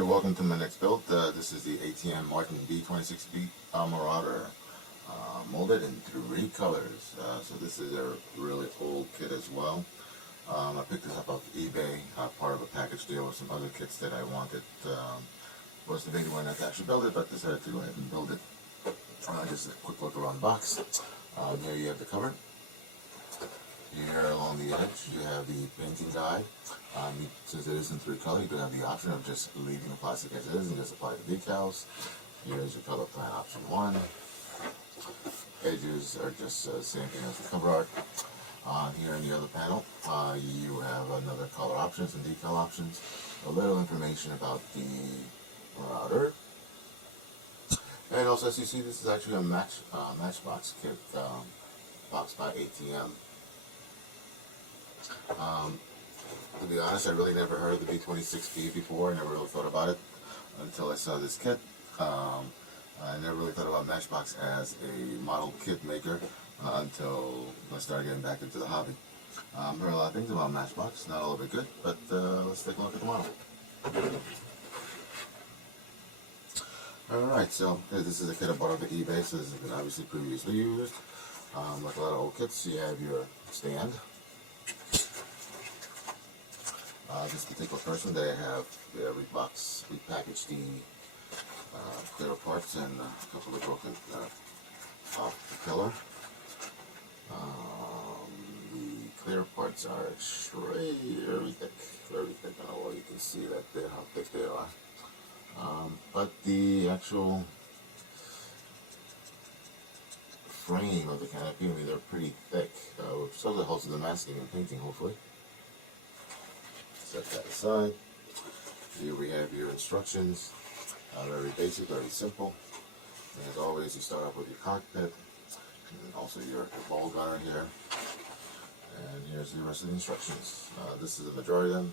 Alright, welcome to my next build. This is the ATM Martin B-26B Marauder, molded in 3 colors. So this is a really old kit as well. I picked this up off eBay, part of a package deal with some other kits that I wanted. Was debating whether or not to actually build it, but decided to go ahead and build it. Just a quick look around the box. Here you have the cover. Here along the edge you have the painting guide. Since it is in 3 color, you do have the option of just leaving the plastic as is and just apply the decals. Here's your color plan option 1. Edges are just the same thing as the cover art. Here in the other panel, you have another color options and decal options. A little information about the Marauder. And also, as you see, this is actually a Matchbox kit, boxed by ATM. To be honest, I really never heard of the B-26B before. I never really thought about it until I saw this kit. I never really thought about Matchbox as a model kit maker until I started getting back into the hobby. I've heard a lot of things about Matchbox, not all of it good, but let's take a look at the model. Alright, so this is a kit I bought off of eBay, so this has been obviously previously used. Like a lot of old kits, you have your stand. This particular person, they have repackaged the clear parts and a couple of broken off the pillar. The clear parts are very thick. I don't know whether you can see that there, how thick they are. But the actual frame of the canopy, I mean, they're pretty thick. So that holds the masking and painting, hopefully. Set that aside. Here we have your instructions. Very basic, very simple. And as always, you start off with your cockpit, and also your ball gunner here. And here's the rest of the instructions. This is the majority of them.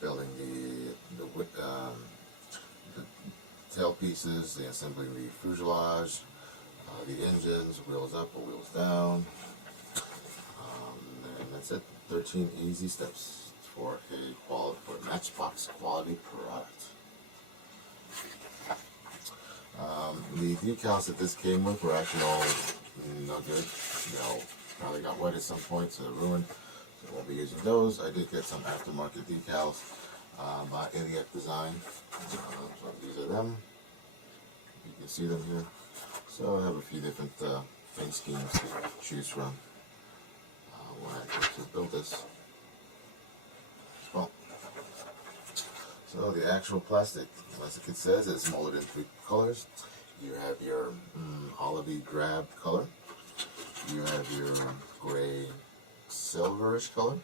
Building the tail pieces, the assembling the fuselage, the engines, wheels up or wheels down. And that's it. 13 easy steps for a Matchbox quality product. The decals that this came with were actually all no good. Probably got wet at some point, so they're ruined. So I won't be using those. I did get some aftermarket decals by Iliac Design. So these are them. You can see them here. So I have a few different paint schemes to choose from when I actually build this. Well, so the actual plastic, it says, it's molded in 3 colors. You have your olivey drab color. You have your gray silverish color,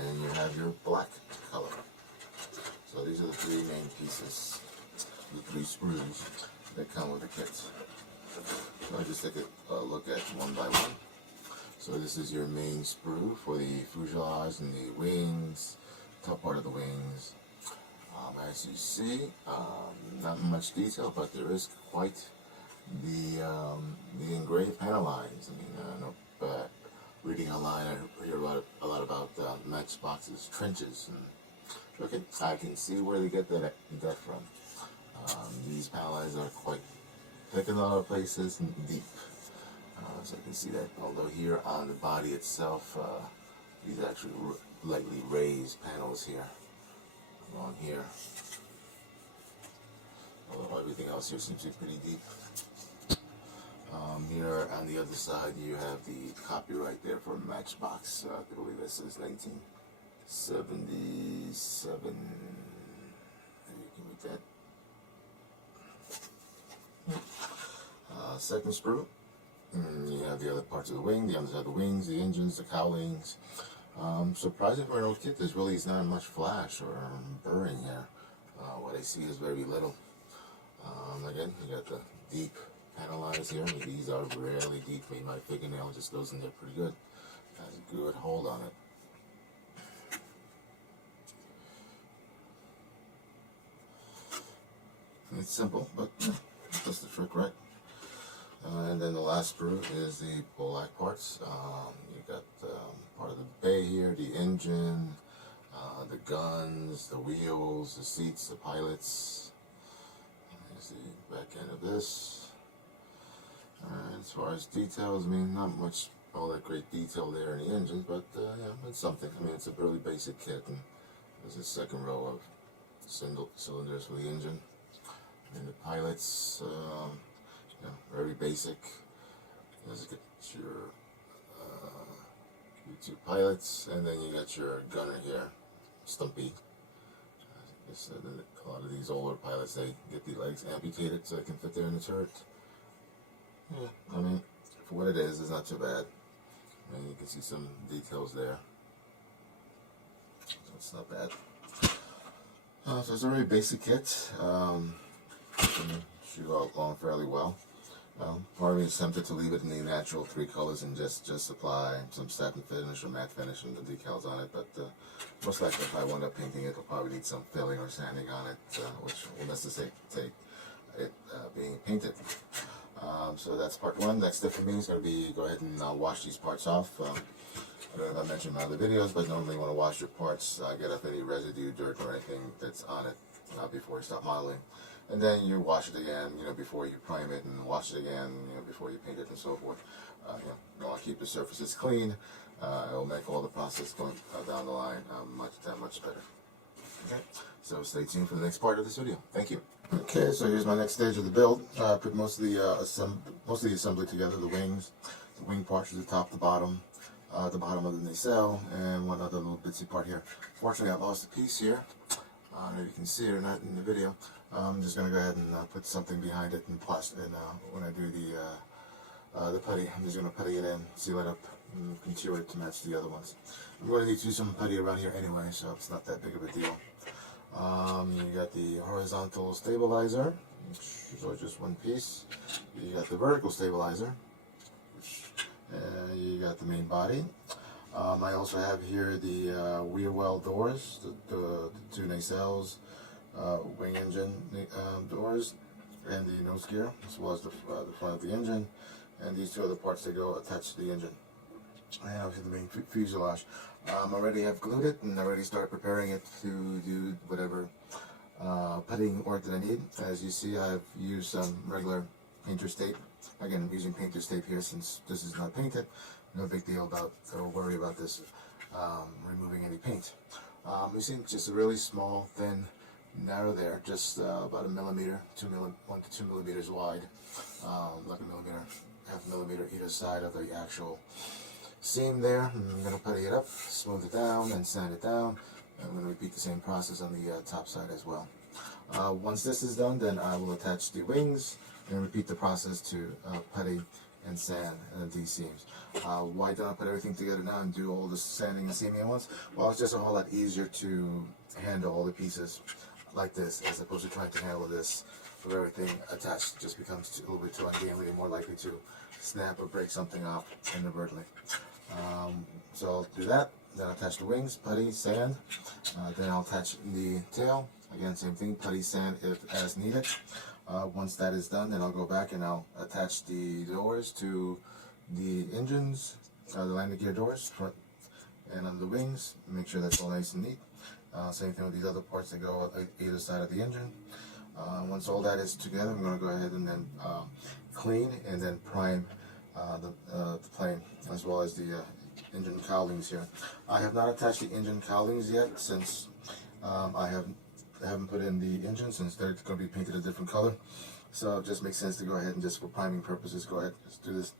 and you have your black color. So these are the 3 main pieces, the 3 sprues that come with the kit. So I just take a look at one by one. So this is your main sprue for the fuselage and the wings, top part of the wings. As you see, not much detail, but there is quite the engraved panel lines. I know, reading online, I hear a lot about Matchbox's trenches. And okay, I can see where they get that from. These panel lines are quite thick in a lot of places and deep. So I can see that, although here on the body itself, these actually lightly raised panels here, along here. Although everything else here seems to be pretty deep. Here on the other side, you have the copyright there for Matchbox. I believe this is 1977. And you can read that. Second sprue. You have the other parts of the wing, the underside of the wings, the engines, the cowlings. Surprising for an old kit, there's really not much flash or burring here. What I see is very little. Again, you got the deep panel lines here. These are really deep. My fingernail just goes in there pretty good. Has a good hold on it. It's simple, but that's the trick, right? And then the last sprue is the black parts. You got part of the bay here, the engine, the guns, the wheels, the seats, the pilots. Here's the back end of this. As far as details, I mean, not much all that great detail there in the engine, but yeah, it's something. I mean, it's a really basic kit, and there's a second row of cylinders for the engine. And the pilots, you know, very basic. There's your two pilots, and then you got your gunner here, Stumpy. I guess a lot of these older pilots, they get the legs amputated so they can fit there in the turret. Yeah, I mean, for what it is, it's not too bad. I mean, you can see some details there, so it's not bad. So it's a very basic kit. Can shoot along fairly well. Part of me is tempted to leave it in the natural 3 colors and just apply some satin finish or matte finish and the decals on it, but most likely if I wind up painting it, I'll probably need some filling or sanding on it, which will necessitate it being painted. So that's part 1. Next step for me is going to be go ahead and wash these parts off. I don't know if I mentioned in my other videos, but normally when I wash your parts, get up any residue, dirt, or anything that's on it before you start modeling. And then you wash it again, you know, before you prime it, and wash it again, you know, before you paint it and so forth. You want to keep the surfaces clean. It will make all the process going down the line much better. Okay, so stay tuned for the next part of this video. Thank you. Okay, so here's my next stage of the build. I put most of the assembly together: the wings, the wing parts, the top, the bottom of the nacelle, and one other little bitsy part here. Fortunately, I lost a piece here. Maybe you can see it or not in the video. I'm just going to go ahead and put something behind it and when I do the putty, I'm just going to putty it in, seal it up, and contour it to match the other ones. I'm going to need to do some putty around here anyway, so it's not that big of a deal. You got the horizontal stabilizer, so just one piece. You got the vertical stabilizer. You got the main body. I also have here the wheel well doors, the 2 nacelles, wing engine doors, and the nose gear, as well as the front of the engine, and these 2 other parts that go attached to the engine. And obviously the main fuselage. I already have glued it and already started preparing it to do whatever putting work that I need. As you see, I've used some regular painter's tape. Again, I'm using painter's tape here since this is not painted. No big deal about or worry about this removing any paint. You see just a really small, thin, narrow there, just about a millimeter, 1 to 2 millimeters wide, like a millimeter, half a millimeter either side of the actual seam there. I'm going to putty it up, smooth it down, and sand it down. I'm going to repeat the same process on the top side as well. Once this is done, then I will attach the wings and repeat the process to putty and sand these seams. Why don't I put everything together now and do all the sanding and seaming at once? Well, it's just a whole lot easier to handle all the pieces like this as opposed to trying to handle this with everything attached. It just becomes a little bit too ungainly and more likely to snap or break something off inadvertently. So I'll do that, then I'll attach the wings, putty, sand, then I'll attach the tail. Again, same thing, putty, sand if as needed. Once that is done, then I'll go back and I'll attach the doors to the engines, the landing gear doors, front and on the wings. Make sure that's all nice and neat. Same thing with these other parts that go on either side of the engine. Once all that is together, I'm going to go ahead and then clean and then prime the plane, as well as the engine cowlings here. I have not attached the engine cowlings yet, since I haven't put in the engine, since they're going to be painted a different color. So it just makes sense to go ahead and just for priming purposes, go ahead and just do this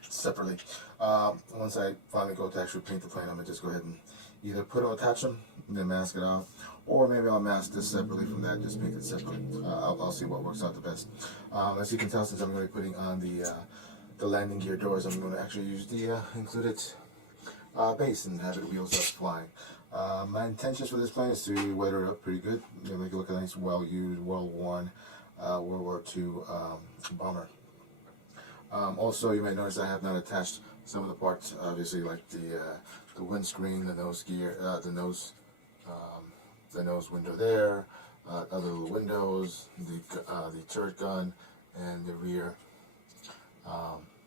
separately. Once I finally go to actually paint the plane, I'm going to just go ahead and either attach them and then mask it out, or maybe I'll mask this separately from that, just paint it separately. I'll see what works out the best. As you can tell, since I'm going to be putting on the landing gear doors, I'm going to actually use the included base and have it wheels up flying. My intentions for this plane is to weather it up pretty good, make it look a nice, well-used, well-worn World War II bomber. Also, you may notice I have not attached some of the parts, obviously, like the windscreen, the nose gear, the nose window there, other little windows, the turret gun, and the rear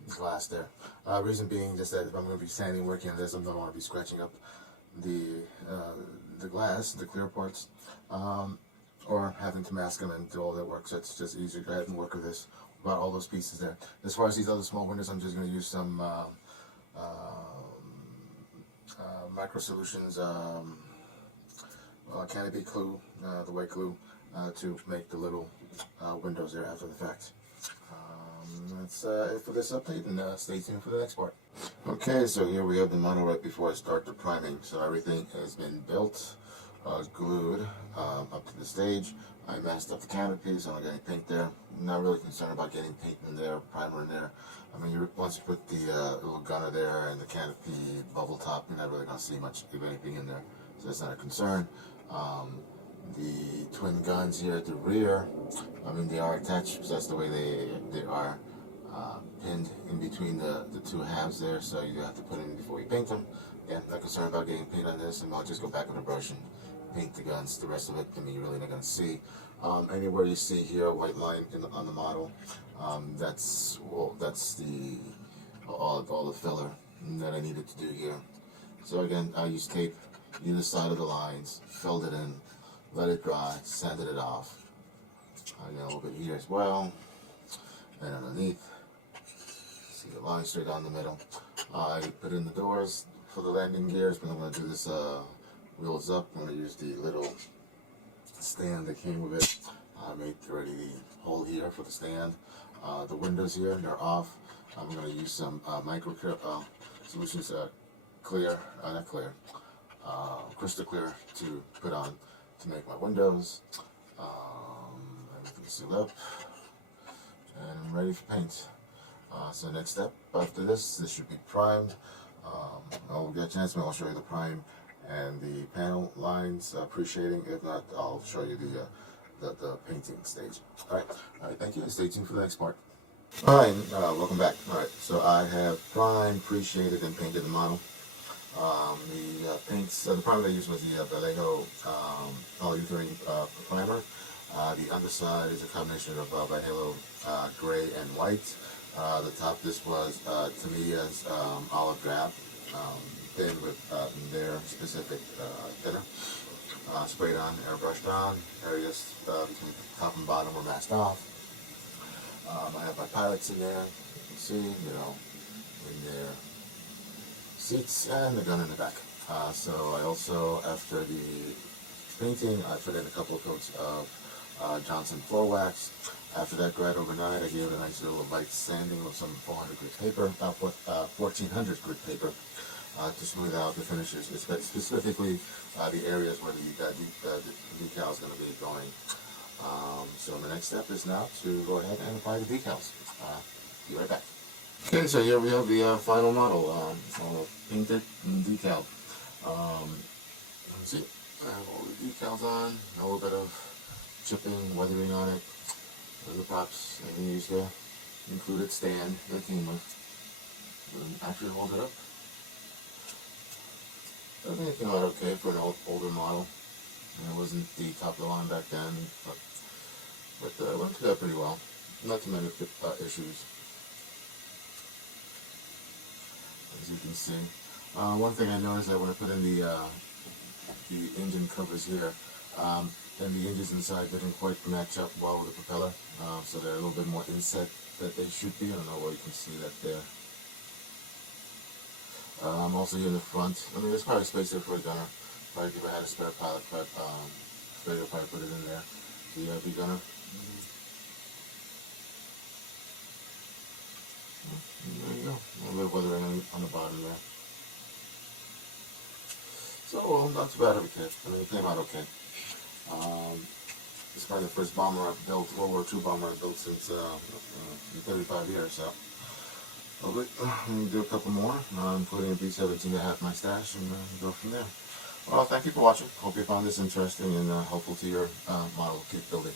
glass there. Reason being just that if I'm going to be standing working on this, I don't want to be scratching up the glass, the clear parts, or having to mask them and do all that work. So it's just easier to go ahead and work with this, about all those pieces there. As far as these other small windows, I'm just going to use some Micro Solutions canopy glue, the white glue, to make the little windows there after the fact. That's it for this update, and stay tuned for the next part. Okay, so here we have the model right before I start the priming. So everything has been built, glued up to the stage. I masked up the canopy, so I'm not getting paint there. I'm not really concerned about getting paint in there, primer in there. I mean, once you put the little gunner there and the canopy bubble top, you're not really going to see much of anything in there, so that's not a concern. The twin guns here at the rear, I mean, they are attached because that's the way they are pinned in between the two halves there, so you have to put in before you paint them. Again, not concerned about getting paint on this, and I'll just go back with a brush and paint the guns. The rest of it, I mean, you're really not going to see. Anywhere you see here a white line on the model, that's all the filler that I needed to do here. So again, I used tape either side of the lines, filled it in, let it dry, sanded it off. I got a little bit here as well, and underneath, see the line straight down the middle. I put in the doors for the landing gears, but I'm going to do this wheels up. I'm going to use the little stand that came with it. I made already the hole here for the stand. The windows here, they're off. I'm going to use some Micro Solutions crystal clear to put on to make my windows. Everything's sealed up, and I'm ready for paint. So next step after this should be primed. I'll get a chance, I'll show you the prime and the panel lines pre-shading. If not, I'll show you the painting stage. Alright, thank you, and stay tuned for the next part. Alright, welcome back. Alright, so I have primed, pre-shaded, and painted the model. The paints, the primer I used was the Vallejo polyurethane primer. The underside is a combination of Vallejo gray and white. The top, this was Tamiya's olive drab, thin with their specific thinner. Sprayed on, airbrushed on. Areas between top and bottom were masked off. I have my pilots in there. You can see, in their seats, and the gun in the back. So I also, after the painting, I put in a couple of coats of Johnson floor wax. After that dried overnight, I gave it a nice little light sanding with some 400 grit paper, about 1400 grit paper, to smooth out the finishes, specifically the areas where the decal is going to be going. So the next step is now to go ahead and apply the decals. Be right back. Okay, so here we have the final model, painted and decaled. Let's see, I have all the decals on, a little bit of chipping, weathering on it. There's the props that we used there, included stand that came with. Actually hold it up. I think it came out okay for an older model. It wasn't the top of the line back then, but it went together pretty well. Not too many issues, as you can see. One thing I noticed that when I put in the engine covers here, then the hinges inside didn't quite match up well with the propeller, so they're a little bit more inset that they should be. I don't know where you can see that there. Also here in the front, I mean, there's probably space there for a gunner. Probably if I had a spare pilot, but I'll probably put it in there. So you have the gunner. There you go. A little bit of weathering on the bottom there. So, well, not too bad of a kit. I mean, it came out okay. It's probably the first bomber I've built, World War II bomber I've built since 35 years, so I'm going to do a couple more, including a B-17 to have my stash, and go from there. Well, thank you for watching. Hope you found this interesting and helpful to your model kit building.